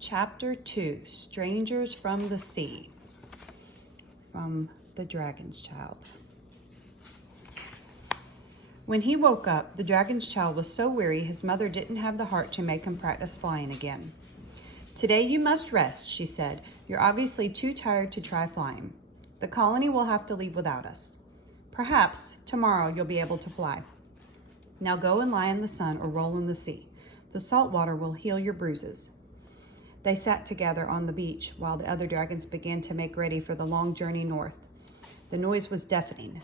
Chapter 2, Strangers from the Sea, from The Dragon's Child. When he woke up, the Dragon's Child was so weary his mother didn't have the heart to make him practice flying again. "Today you must rest," she said. "You're obviously too tired to try flying. The colony will have to leave without us. Perhaps tomorrow you'll be able to fly. Now go and lie in the sun or roll in the sea. The salt water will heal your bruises." They sat together on the beach while the other dragons began to make ready for the long journey north. The noise was deafening.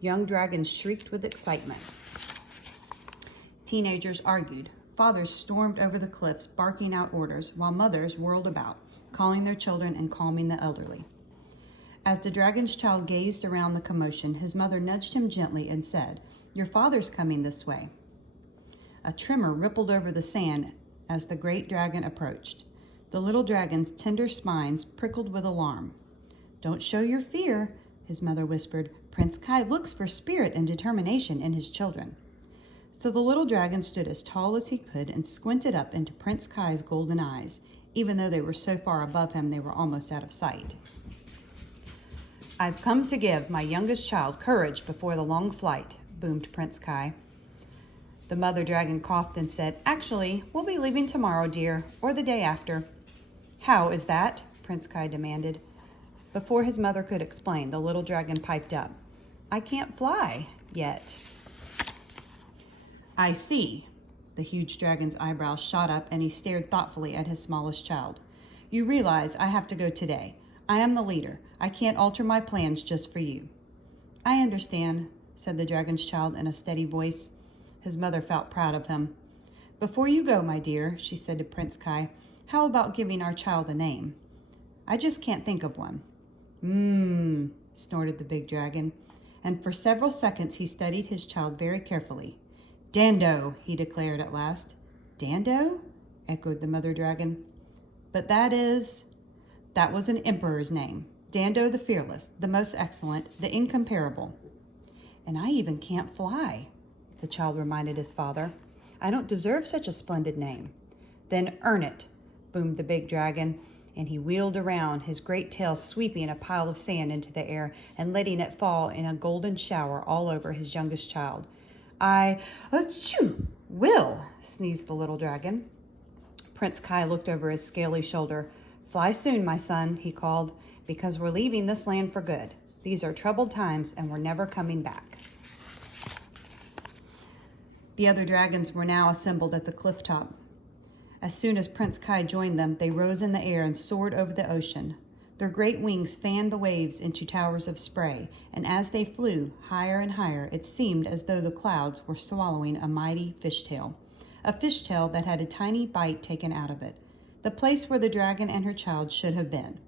Young dragons shrieked with excitement. Teenagers argued. Fathers stormed over the cliffs, barking out orders, while mothers whirled about, calling their children and calming the elderly. As the Dragon's Child gazed around the commotion, his mother nudged him gently and said, "Your father's coming this way." A tremor rippled over the sand as the great dragon approached. The little dragon's tender spines prickled with alarm. "Don't show your fear," his mother whispered. "Prince Kai looks for spirit and determination in his children." So the little dragon stood as tall as he could and squinted up into Prince Kai's golden eyes, even though they were so far above him they were almost out of sight. "I've come to give my youngest child courage before the long flight," boomed Prince Kai. The mother dragon coughed and said, "Actually, we'll be leaving tomorrow, dear, or the day after." "How is that?" Prince Kai demanded. Before his mother could explain, the little dragon piped up. "I can't fly yet." "I see." The huge dragon's eyebrows shot up and he stared thoughtfully at his smallest child. "You realize I have to go today. I am the leader. I can't alter my plans just for you." "I understand," said the dragon's child in a steady voice. His mother felt proud of him. "Before you go, my dear," she said to Prince Kai, "how about giving our child a name?" "I just can't think of one." Snorted the big dragon, and for several seconds he studied his child very carefully. "Dando," he declared at last. "Dando?" echoed the mother dragon. "But that was an emperor's name. Dando the Fearless, the most excellent, the incomparable." "And I even can't fly," the child reminded his father. "I don't deserve such a splendid name." "Then earn it," boomed the big dragon, and he wheeled around, his great tail sweeping a pile of sand into the air and letting it fall in a golden shower all over his youngest child. "Achoo! Will," sneezed the little dragon. Prince Kai looked over his scaly shoulder. "Fly soon, my son," he called, "because we're leaving this land for good. These are troubled times and we're never coming back." The other dragons were now assembled at the cliff top. As soon as Prince Kai joined them, they rose in the air and soared over the ocean. Their great wings fanned the waves into towers of spray, and as they flew higher and higher, it seemed as though the clouds were swallowing a mighty fishtail, a fishtail that had a tiny bite taken out of it, the place where the dragon and her child should have been.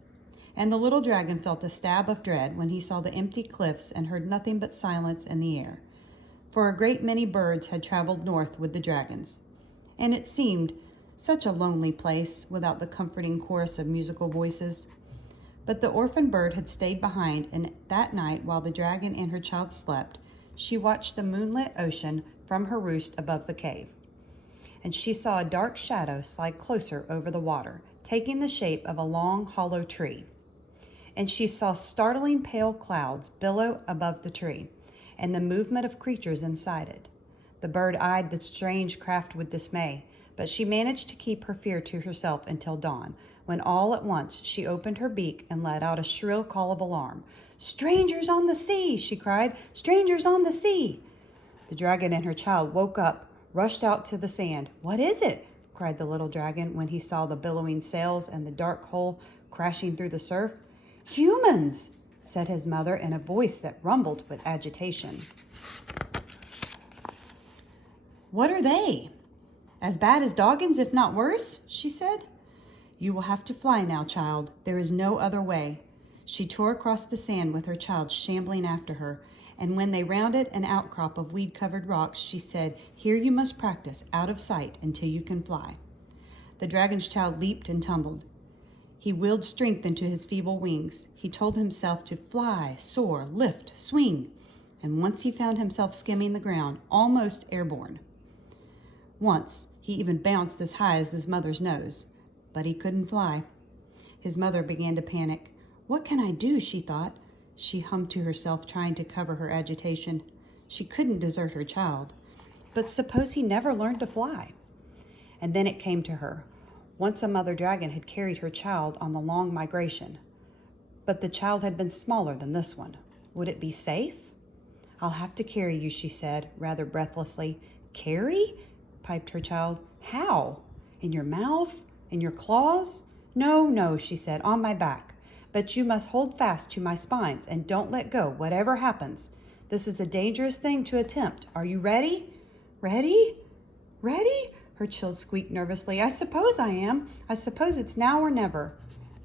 And the little dragon felt a stab of dread when he saw the empty cliffs and heard nothing but silence in the air. For a great many birds had traveled north with the dragons, and it seemed such a lonely place without the comforting chorus of musical voices. But the orphan bird had stayed behind, and that night, while the dragon and her child slept, she watched the moonlit ocean from her roost above the cave. And she saw a dark shadow slide closer over the water, taking the shape of a long, hollow tree. And she saw startling pale clouds billow above the tree, and the movement of creatures inside it. The bird eyed the strange craft with dismay, but she managed to keep her fear to herself until dawn, when all at once she opened her beak and let out a shrill call of alarm. "Strangers on the sea!" she cried. "Strangers on the sea!" The dragon and her child woke up, rushed out to the sand. "What is it?" cried the little dragon when he saw the billowing sails and the dark hull crashing through the surf. "Humans!" said his mother in a voice that rumbled with agitation. "What are they? As bad as Doggins, if not worse?" she said. "You will have to fly now, child. There is no other way." She tore across the sand with her child shambling after her, and when they rounded an outcrop of weed-covered rocks, she said, "Here you must practice, out of sight, until you can fly." The dragon's child leaped and tumbled. He willed strength into his feeble wings. He told himself to fly, soar, lift, swing, and once he found himself skimming the ground, almost airborne. Once, he even bounced as high as his mother's nose. but he couldn't fly. His mother began to panic. What can I do, she thought. She hummed to herself, trying to cover her agitation. She couldn't desert her child. But suppose he never learned to fly? And then it came to her. Once a mother dragon had carried her child on the long migration. But the child had been smaller than this one. Would it be safe? I'll have to carry you, she said, rather breathlessly. Carry? Piped her child. How? In your mouth? In your claws? No, no, she said, on my back. But you must hold fast to my spines and don't let go, whatever happens. This is a dangerous thing to attempt. Are you ready? Ready? Ready? Her child squeaked nervously. I suppose I am. I suppose it's now or never.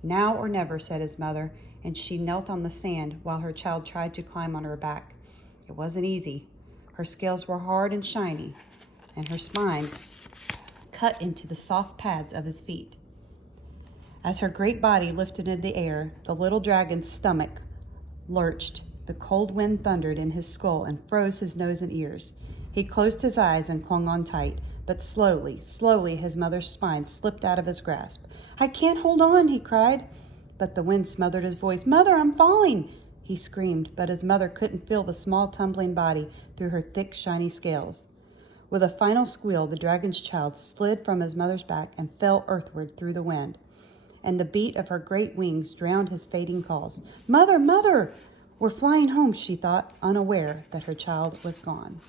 Now or never, said his mother, and she knelt on the sand while her child tried to climb on her back. It wasn't easy. Her scales were hard and shiny, and her spines cut into the soft pads of his feet. As her great body lifted in the air, the little dragon's stomach lurched. The cold wind thundered in his skull and froze his nose and ears. He closed his eyes and clung on tight, but slowly, slowly his mother's spine slipped out of his grasp. I can't hold on, he cried. But the wind smothered his voice. Mother, I'm falling, he screamed, but his mother couldn't feel the small tumbling body through her thick, shiny scales. With a final squeal, the dragon's child slid from his mother's back and fell earthward through the wind, and the beat of her great wings drowned his fading calls. Mother, mother! We're flying home, she thought, unaware that her child was gone.